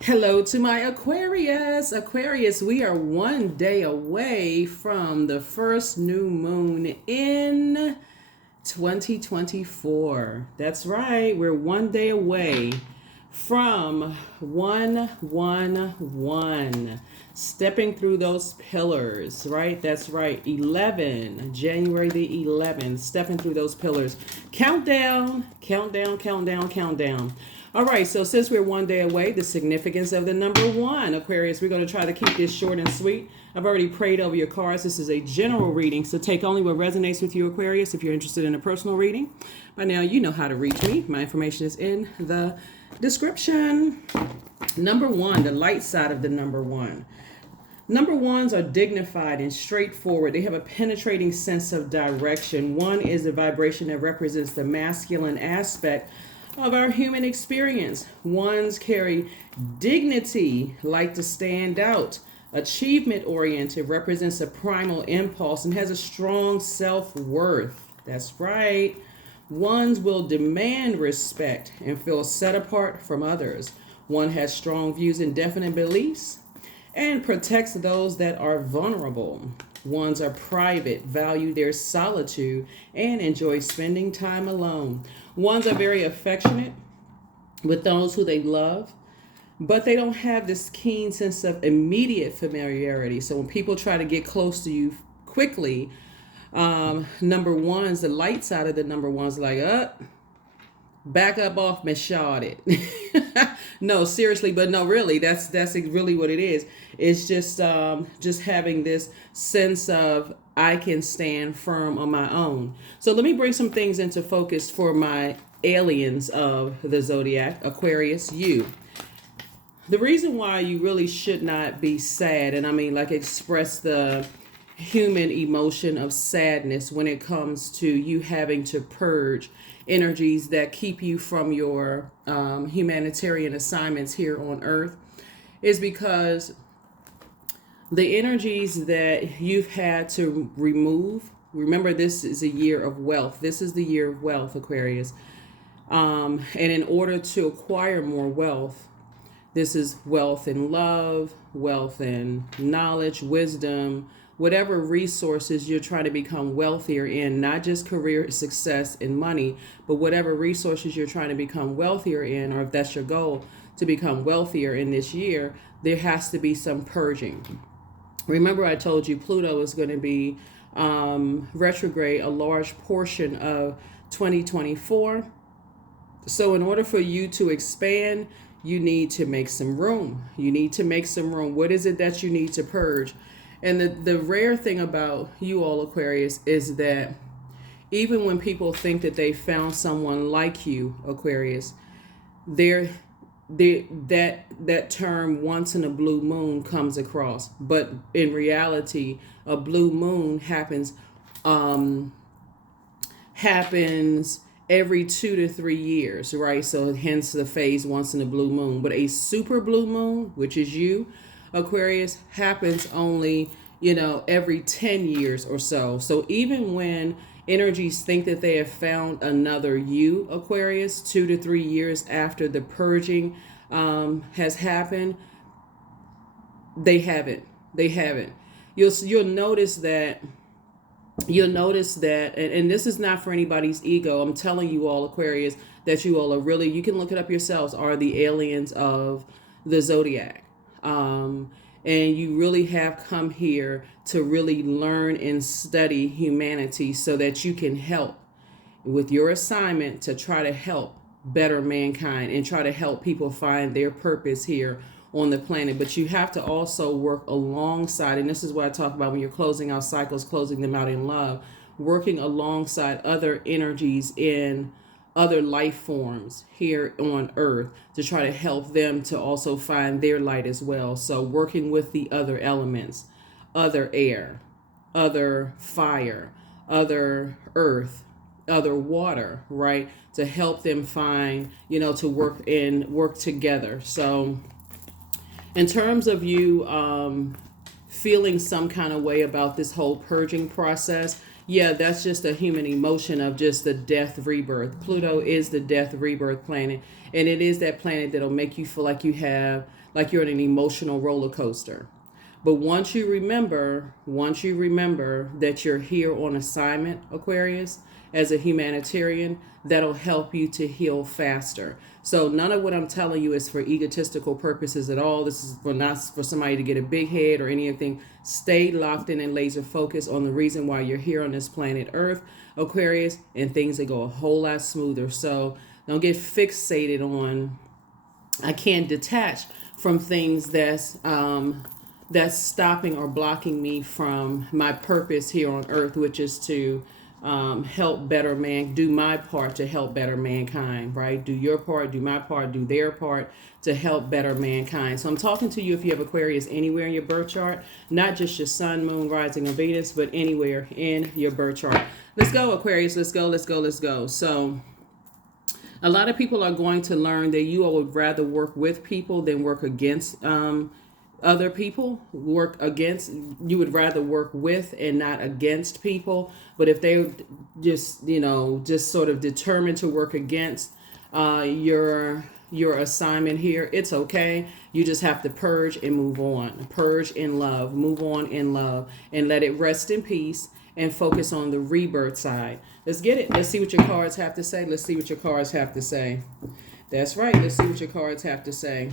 Hello to my Aquarius. Aquarius, we are one day away from the first new moon in 2024. That's right. We're one day away from 111. Stepping through those pillars, right? That's right. 11, January the 11th, stepping through those pillars. Countdown, countdown, countdown, countdown. All right, so since we're one day away, the significance of the number one, Aquarius, we're going to try to keep this short and sweet. I've already prayed over your cards. This is a general reading, so take only what resonates with you, Aquarius. If you're interested in a personal reading, by now you know how to reach me. My information is in the description. Number one, the light side of the number one. Number ones are dignified and straightforward. They have a penetrating sense of direction. One is a vibration that represents the masculine aspect of our human experience. Ones carry dignity, like to stand out. Achievement oriented, represents a primal impulse and has a strong self-worth. That's right. Ones will demand respect and feel set apart from others. One has strong views and definite beliefs and protects those that are vulnerable. Ones are private, value their solitude, and enjoy spending time alone. Ones are very affectionate with those who they love, but they don't have this keen sense of immediate familiarity. So when people try to get close to you quickly, number ones, the light side of the number ones, like, back up off me, shot it. No, seriously, but no, really, that's really what it is. It's just having this sense of I can stand firm on my own. So let me bring some things into focus for my aliens of the zodiac, Aquarius, you. The reason why you really should not be sad, and I mean like express the human emotion of sadness when it comes to you having to purge energies that keep you from your humanitarian assignments here on earth, is because the energies that you've had to remove. Remember, this is a year of wealth. This is the year of wealth, Aquarius. And in order to acquire more wealth, this is wealth in love, wealth in knowledge, wisdom, whatever resources you're trying to become wealthier in, not just career success and money, but whatever resources you're trying to become wealthier in, or if that's your goal to become wealthier in this year, there has to be some purging. Remember, I told you Pluto is going to be retrograde a large portion of 2024. So in order for you to expand, you need to make some room. You need to make some room. What is it that you need to purge? And the rare thing about you all, Aquarius, is that even when people think that they found someone like you, Aquarius, that term once in a blue moon comes across. But in reality, a blue moon happens every 2 to 3 years, right? So hence the phase once in a blue moon. But a super blue moon, which is you, Aquarius, happens only, every 10 years or so. So even when energies think that they have found another you, Aquarius, 2 to 3 years after the purging has happened, they haven't. They haven't. You'll notice that. And this is not for anybody's ego. I'm telling you all, Aquarius, that you all are really, you can look it up yourselves, are the aliens of the zodiac. And you really have come here to really learn and study humanity so that you can help with your assignment to try to help better mankind and try to help people find their purpose here on the planet. But you have to also work alongside, and this is what I talk about when you're closing out cycles, closing them out in love, working alongside other energies in other life forms here on earth to try to help them to also find their light as well. So working with the other elements, other air, other fire, other earth, other water, right? To help them find, to work together. So in terms of you feeling some kind of way about this whole purging process, Yeah, that's just a human emotion of just the death rebirth. Pluto is the death rebirth planet, and it is that planet that'll make you feel like like you're on an emotional roller coaster. But once you remember that you're here on assignment, Aquarius, as a humanitarian, that'll help you to heal faster. So none of what I'm telling you is for egotistical purposes at all. This is for not for somebody to get a big head or anything. Stay locked in and laser focused on the reason why you're here on this planet Earth, Aquarius, and things that go a whole lot smoother. So don't get fixated on I can't detach from things that's stopping or blocking me from my purpose here on earth, which is to help better man, do my part to help better mankind, right? Do your part, do my part, do their part to help better mankind. So I'm talking to you if you have Aquarius anywhere in your birth chart, not just your sun, moon, rising, or Venus, but anywhere in your birth chart. Let's go, Aquarius. Let's go, let's go, let's go. So a lot of people are going to learn that you all would rather work with people than work against other people. You would rather work with and not against people. But if they just sort of determined to work against your assignment here, it's okay. You just have to purge and move on. Purge in love, move on in love, and let it rest in peace and focus on the rebirth side. Let's get it. Let's see what your cards have to say. Let's see what your cards have to say. That's right. Let's see what your cards have to say.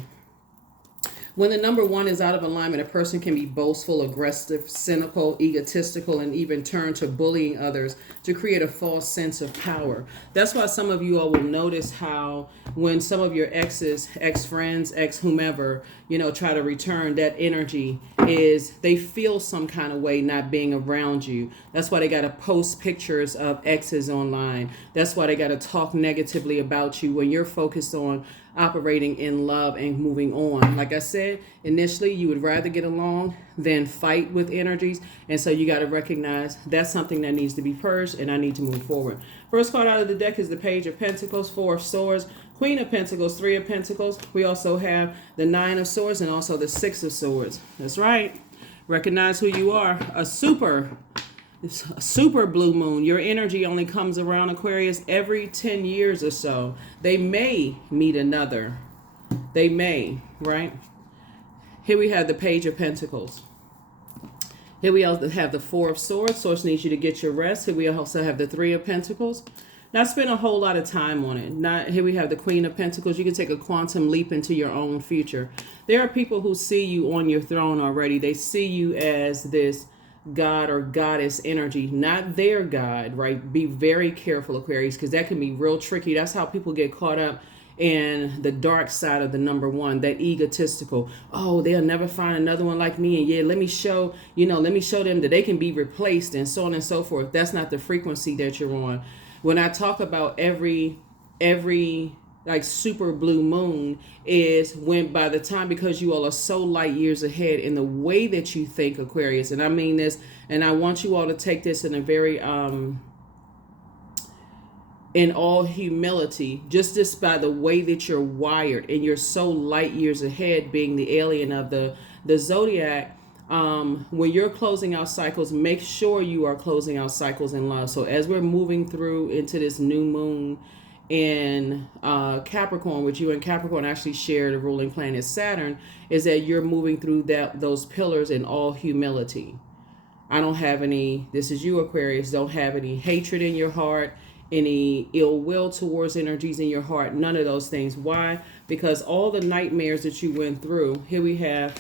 When the number one is out of alignment, a person can be boastful, aggressive, cynical, egotistical, and even turn to bullying others to create a false sense of power. That's why some of you all will notice how when some of your exes, ex-friends, ex-whomever, try to return, that energy is they feel some kind of way not being around you. That's why they got to post pictures of exes online. That's why they got to talk negatively about you when you're focused on operating in love and moving on. Like I said, initially you would rather get along than fight with energies. And so you got to recognize that's something that needs to be purged and I need to move forward. First card out of the deck is the Page of Pentacles, Four of Swords, Queen of Pentacles, Three of Pentacles. We also have the Nine of Swords and also the Six of Swords. That's right. Recognize who you are. It's a super blue moon. Your energy only comes around, Aquarius, every 10 years or so. They may meet another. They may, right? Here we have the Page of Pentacles. Here we also have the Four of Swords. Source needs you to get your rest. Here we also have the Three of Pentacles. Not spend a whole lot of time on it. Here we have the Queen of Pentacles. You can take a quantum leap into your own future. There are people who see you on your throne already. They see you as this God or goddess energy, not their God, right? Be very careful, Aquarius, because that can be real tricky. That's how people get caught up in the dark side of the number one, that egotistical. Oh, they'll never find another one like me. And yeah, let me show them that they can be replaced and so on and so forth. That's not the frequency that you're on. When I talk about every like super blue moon is when by the time, because you all are so light years ahead in the way that you think, Aquarius, and I mean this, and I want you all to take this in a very in all humility, just by the way that you're wired and you're so light years ahead, being the alien of the Zodiac. When you're closing out cycles, make sure you are closing out cycles in love. So as we're moving through into this new moon in Capricorn, which you and Capricorn actually share the ruling planet Saturn, is that you're moving through those pillars in all humility. I don't have any, this is you, Aquarius, don't have any hatred in your heart, any ill will towards energies in your heart, none of those things. Why? Because all the nightmares that you went through, here we have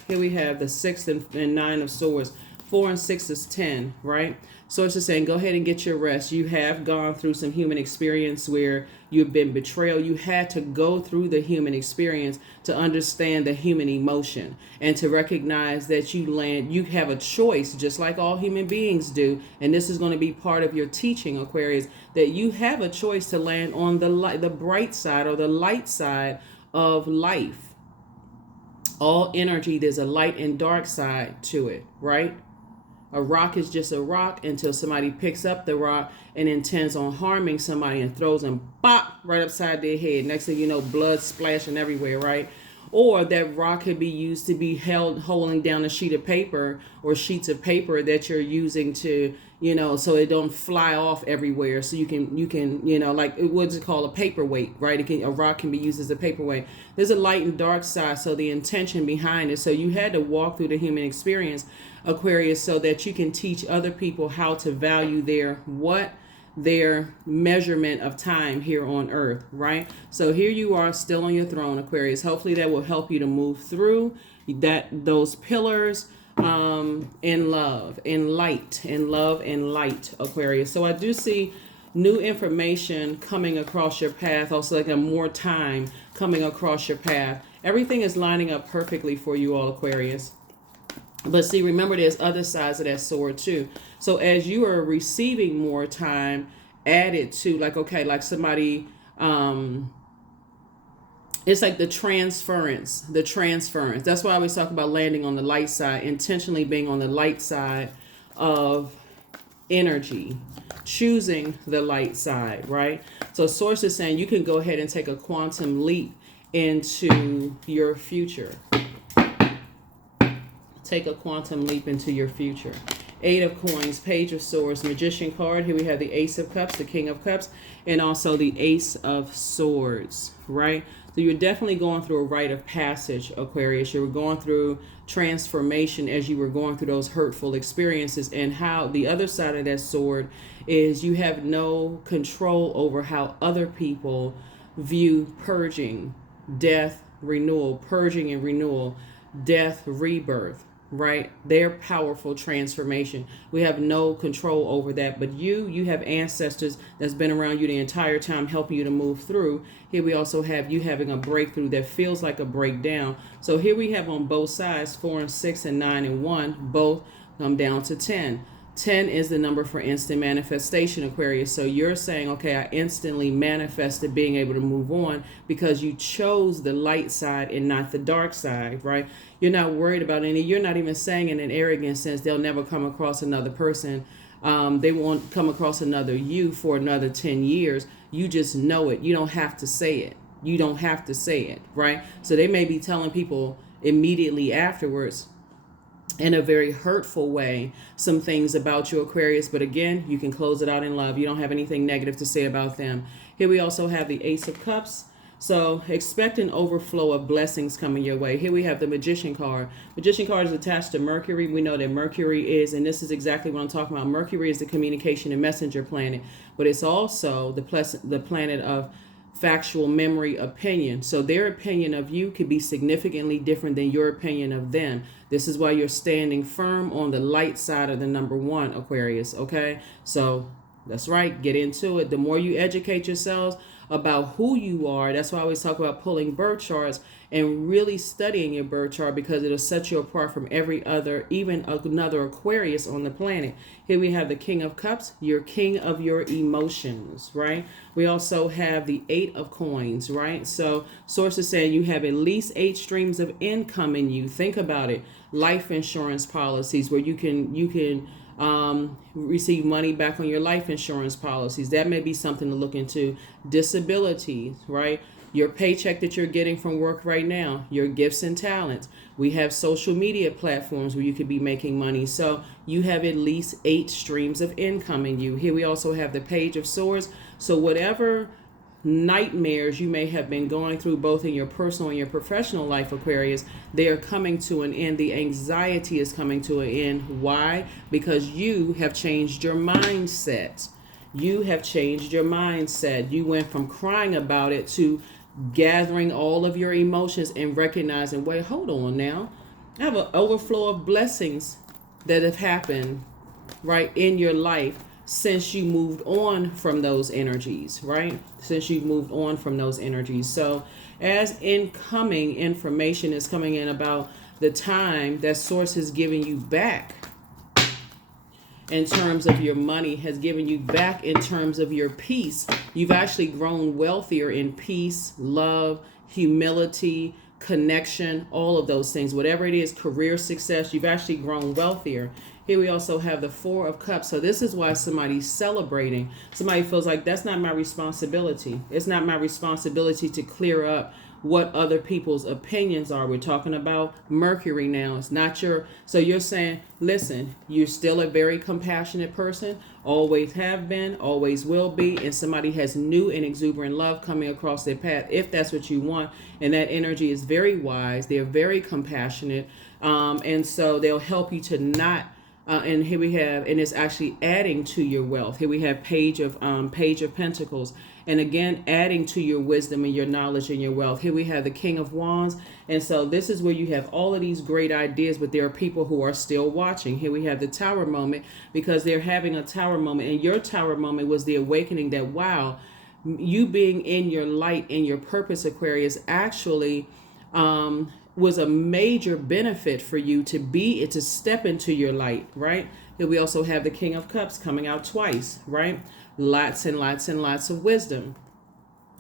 the Six and Nine of Swords. 4 and 6 is 10, right? So it's just saying, go ahead and get your rest. You have gone through some human experience where you've been betrayal. You had to go through the human experience to understand the human emotion and to recognize that you have a choice, just like all human beings do. And this is going to be part of your teaching, Aquarius, that you have a choice to land on the bright side or the light side of life. All energy, there's a light and dark side to it, right? A rock is just a rock until somebody picks up the rock and intends on harming somebody and throws them right upside their head. Next thing you know, blood splashing everywhere, right? or that rock could be used to be held holding down a sheet of paper or sheets of paper that you're using to, so it don't fly off everywhere. So you can, like, what's it called, a paperweight, right? A rock can be used as a paperweight. There's a light and dark side, so the intention behind it. So you had to walk through the human experience, Aquarius, so that you can teach other people how to value their measurement of time here on earth, right? So here you are still on your throne, Aquarius. Hopefully that will help you to move through those pillars in love, in love and light, Aquarius. So I do see new information coming across your path, also like more time coming across your path. Everything is lining up perfectly for you all, Aquarius. But see, remember, there's other sides of that sword too. So as you are receiving more time added to, like, okay, like somebody, it's like the transference. That's why I always talk about landing on the light side, intentionally being on the light side of energy, choosing the light side, right? So Source is saying you can go ahead and take a quantum leap into your future. Take a quantum leap into your future. 8 of Coins, Page of Swords, Magician card. Here we have the Ace of Cups, the King of Cups, and also the Ace of Swords, right? So you're definitely going through a rite of passage, Aquarius. You were going through transformation as you were going through those hurtful experiences. And how the other side of that sword is you have no control over how other people view purging, death, renewal, purging and renewal, death, rebirth, right? Their powerful transformation. We have no control over that, but you have ancestors that's been around you the entire time helping you to move through. Here we also have you having a breakthrough that feels like a breakdown. So here we have on both sides 4 and 6 and 9 and 1 both come down to 10. 10 is the number for instant manifestation, Aquarius. So you're saying, okay, I instantly manifested being able to move on because you chose the light side and not the dark side, right? You're not worried about any. You're not even saying in an arrogant sense they'll never come across another person. They won't come across another you for another 10 years. You just know it. You don't have to say it. You don't have to say it, right? So they may be telling people immediately afterwards, in a very hurtful way, some things about you, Aquarius. But again, you can close it out in love. You don't have anything negative to say about them. Here we also have the Ace of Cups. So expect an overflow of blessings coming your way. Here we have the Magician card. Magician card is attached to Mercury. We know that Mercury is, and this is exactly what I'm talking about, Mercury is the communication and messenger planet, but it's also the planet of factual memory, opinion. So their opinion of you could be significantly different than your opinion of them. This is why you're standing firm on the light side of the number 1, Aquarius. Okay, so that's right, get into it. The more you educate yourselves about who you are, that's why I always talk about pulling birth charts and really studying your birth chart, because it'll set you apart from every other, even another Aquarius on the planet. Here we have the King of Cups, you're king of your emotions, right? We also have the 8 of Coins, right? So sources saying you have at least 8 streams of income in you. Think about it. Life insurance policies where you can receive money back on your life insurance policies. That may be something to look into. Disabilities, right? Your paycheck that you're getting from work right now, your gifts and talents. We have social media platforms where you could be making money. So you have at least 8 streams of income in you. Here we also have the Page of Swords. So whatever nightmares you may have been going through both in your personal and your professional life, Aquarius, they are coming to an end. The anxiety is coming to an end. Why? Because you have changed your mindset. You have changed your mindset. You went from crying about it to gathering all of your emotions and recognizing, wait, hold on now. I have an overflow of blessings that have happened right in your life since you moved on from those energies, right? Since you've moved on from those energies. So as incoming information is coming in about the time that Source is giving you back in terms of your money, has given you back in terms of your peace, you've actually grown wealthier in peace, love, humility, connection, all of those things. Whatever it is, career success, you've actually grown wealthier. Here we also have the 4 of Cups. So this is why somebody's celebrating. Somebody feels like that's not my responsibility. It's not my responsibility to clear up what other people's opinions are. We're talking about Mercury now. It's not your, so you're saying, listen, you're still a very compassionate person, always have been, always will be, and somebody has new and exuberant love coming across their path, if that's what you want. And that energy is very wise. They're very compassionate. And so they'll help you to not, and here we have, and it's actually adding to your wealth. Here we have Page of Pentacles. And again, adding to your wisdom and your knowledge and your wealth. Here we have the King of Wands. And so this is where you have all of these great ideas, but there are people who are still watching. Here we have the Tower moment, because they're having a Tower moment. And your Tower moment was the awakening that, wow, you being in your light and your purpose, Aquarius, actually was a major benefit for you to step into your light, right? Here we also have the King of Cups coming out twice, right? Lots and lots and lots of wisdom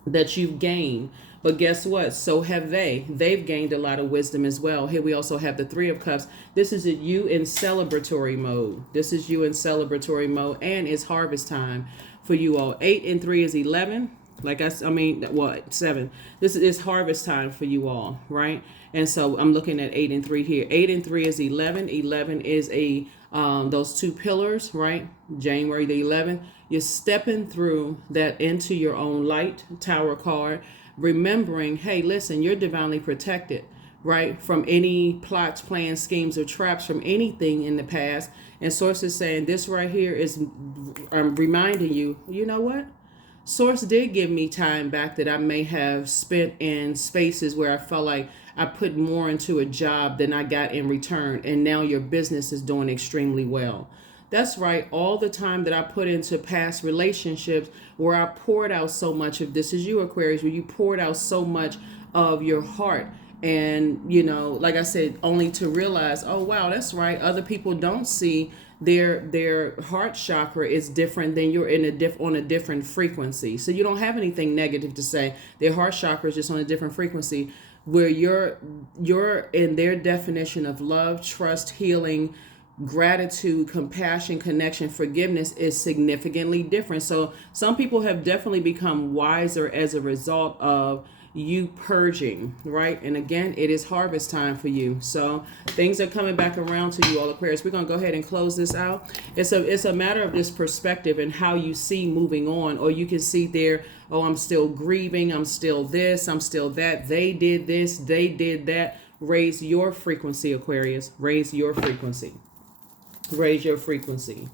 that you've gained. But guess what? So have they. They've gained a lot of wisdom as well. Here we also have the Three of Cups. This is you in celebratory mode. This is you in celebratory mode, and it's harvest time for you all. 8 and 3 is 11. What? 7. This is harvest time for you all, right? And so I'm looking at 8 and 3 here. 8 and 3 is 11. 11 is those two pillars, right? January the 11th. You're stepping through that into your own light, Tower card, remembering, hey, listen, you're divinely protected, right? From any plots, plans, schemes, or traps from anything in the past. And Source is saying this right here is reminding you, you know what? Source did give me time back that I may have spent in spaces where I felt like I put more into a job than I got in return. And now your business is doing extremely well. That's right. All the time that I put into past relationships where I poured out so much of, this is you, Aquarius, where you poured out so much of your heart. And, you know, like I said, only to realize, oh, wow, that's right. Other people don't see their heart chakra is different than you're on a different frequency. So you don't have anything negative to say. Their heart chakra is just on a different frequency, where you're in their definition of love, trust, healing, gratitude, compassion, connection, forgiveness is significantly different. So some people have definitely become wiser as a result of you purging, right? And again, it is harvest time for you. So things are coming back around to you all, Aquarius. We're going to go ahead and close this out. It's a matter of this perspective and how you see moving on. Or you can see there, oh, I'm still grieving. I'm still this. I'm still that. They did this. They did that. Raise your frequency, Aquarius. Raise your frequency. Raise your frequency.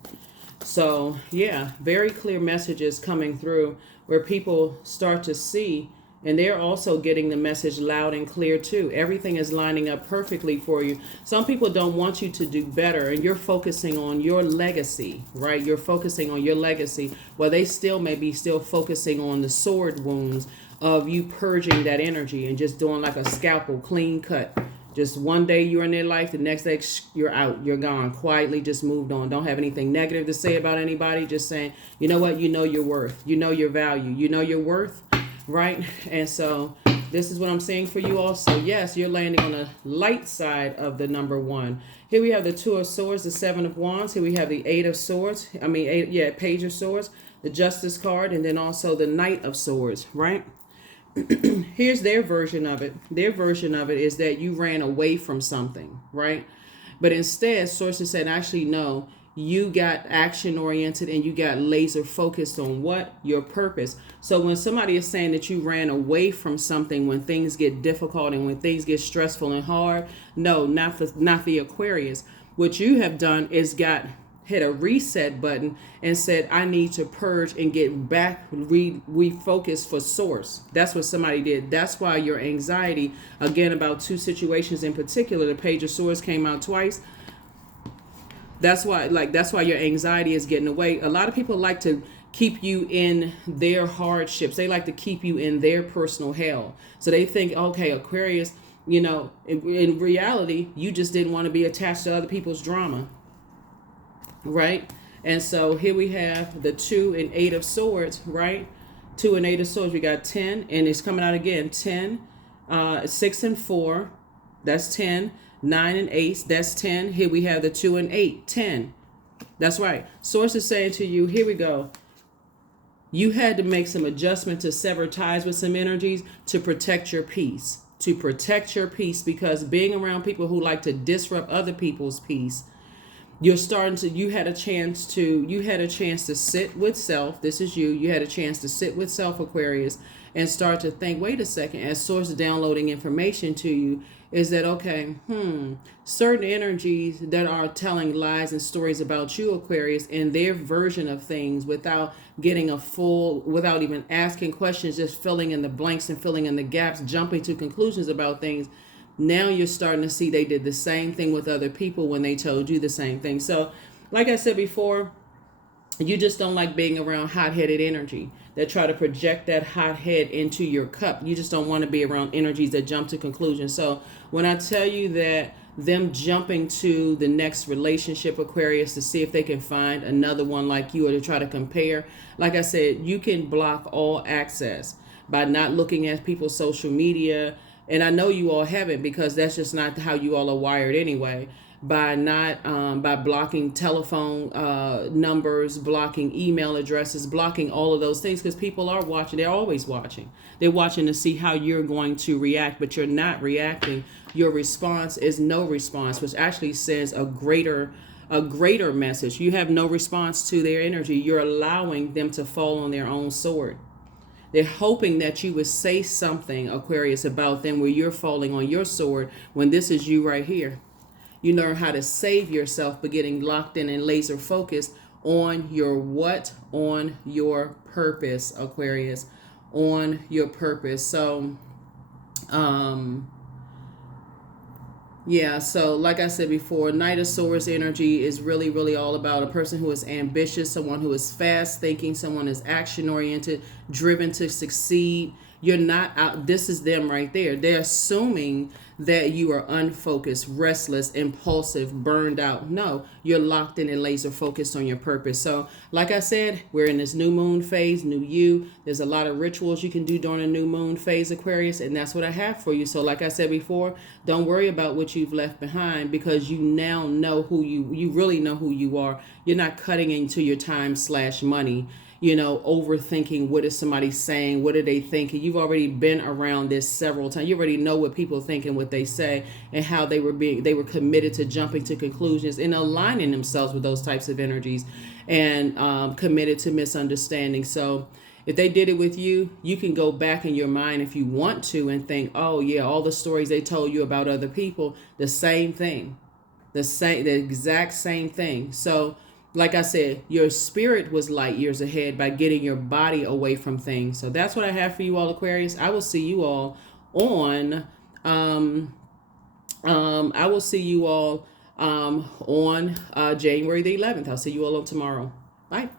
So yeah, very clear messages coming through where people start to see, and they're also getting the message loud and clear too. Everything is lining up perfectly for you. Some people don't want you to do better, and you're focusing on your legacy, right? You're focusing on your legacy, while they still may be still focusing on the sword wounds of you purging that energy and just doing like a scalpel clean cut. Just one day you're in their life, the next day you're out, you're gone, quietly just moved on. Don't have anything negative to say about anybody. Just saying, you know what? You know your worth. You know your value. You know your worth, right? And so this is what I'm saying for you also. Yes, you're landing on the light side of the number 1. Here we have the Two of Swords, the Seven of Wands. Here we have the Eight of Swords. Page of Swords, the Justice card, and then also the Knight of Swords, right? Here's their version of it. Their version of it is that you ran away from something, right? But instead, sources said, actually, no, you got action oriented and you got laser focused on what? Your purpose. So when somebody is saying that you ran away from something when things get difficult and when things get stressful and hard, no, not the Aquarius. What you have done is hit a reset button and said, I need to purge and get back, refocus for source. That's what somebody did. That's why your anxiety, again, about 2 situations in particular, the Page of Swords came out twice. That's why your anxiety is getting away. A lot of people like to keep you in their hardships. They like to keep you in their personal hell. So they think, okay, Aquarius, you know, in reality, you just didn't want to be attached to other people's drama. Right? And so here we have the 2 and 8 of Swords, right? 2 and 8 of Swords. We got 10, and it's coming out again. 10, 6 and 4, that's 10. 9 and 8, that's 10. Here we have the 2 and 8, 10. That's right. Source is saying to you, here we go. You had to make some adjustment to sever ties with some energies to protect your peace. To protect your peace, because being around people who like to disrupt other people's peace, you had a chance to sit with self. This is you had a chance to sit with self, Aquarius, and start to think, wait a second, as source downloading information to you, is that okay, certain energies that are telling lies and stories about you, Aquarius, and their version of things without getting without even asking questions, just filling in the blanks and filling in the gaps, jumping to conclusions about things. Now you're starting to see they did the same thing with other people when they told you the same thing. So, like I said before, you just don't like being around hot-headed energy that try to project that hot head into your cup. You just don't want to be around energies that jump to conclusions. So when I tell you that them jumping to the next relationship, Aquarius, to see if they can find another one like you or to try to compare, like I said, you can block all access by not looking at people's social media. And I know you all haven't, because that's just not how you all are wired anyway. By blocking telephone numbers, blocking email addresses, blocking all of those things, because people are watching. They're always watching. They're watching to see how you're going to react, but you're not reacting. Your response is no response, which actually sends a greater message. You have no response to their energy. You're allowing them to fall on their own sword. They're hoping that you would say something, Aquarius, about them where you're falling on your sword, when this is you right here. You learn how to save yourself by getting locked in and laser focused on your what? On your purpose, Aquarius. On your purpose. So, yeah, so like I said before, Knight of Swords energy is really, really all about a person who is ambitious, someone who is fast thinking, someone who is action oriented, driven to succeed. You're not out. This is them right there. They're assuming that you are unfocused, restless, impulsive, burned out. No, you're locked in and laser focused on your purpose. So like I said, we're in this new moon phase, new you. There's a lot of rituals you can do during a new moon phase, Aquarius, and that's what I have for you. So like I said before, don't worry about what you've left behind, because you now know you really know who you are. You're not cutting into your time/money, overthinking what is somebody saying, what are they thinking. You've already been around this several times. You already know what people think and what they say, and how they were committed to jumping to conclusions and aligning themselves with those types of energies, and committed to misunderstanding. So if they did it with you, you can go back in your mind if you want to and think, oh yeah, all the stories they told you about other people, the same thing, the exact same thing. So like I said, your spirit was light years ahead by getting your body away from things. So that's what I have for you all, Aquarius. I will see you all on on January the 11th. I'll see you all on tomorrow. Bye.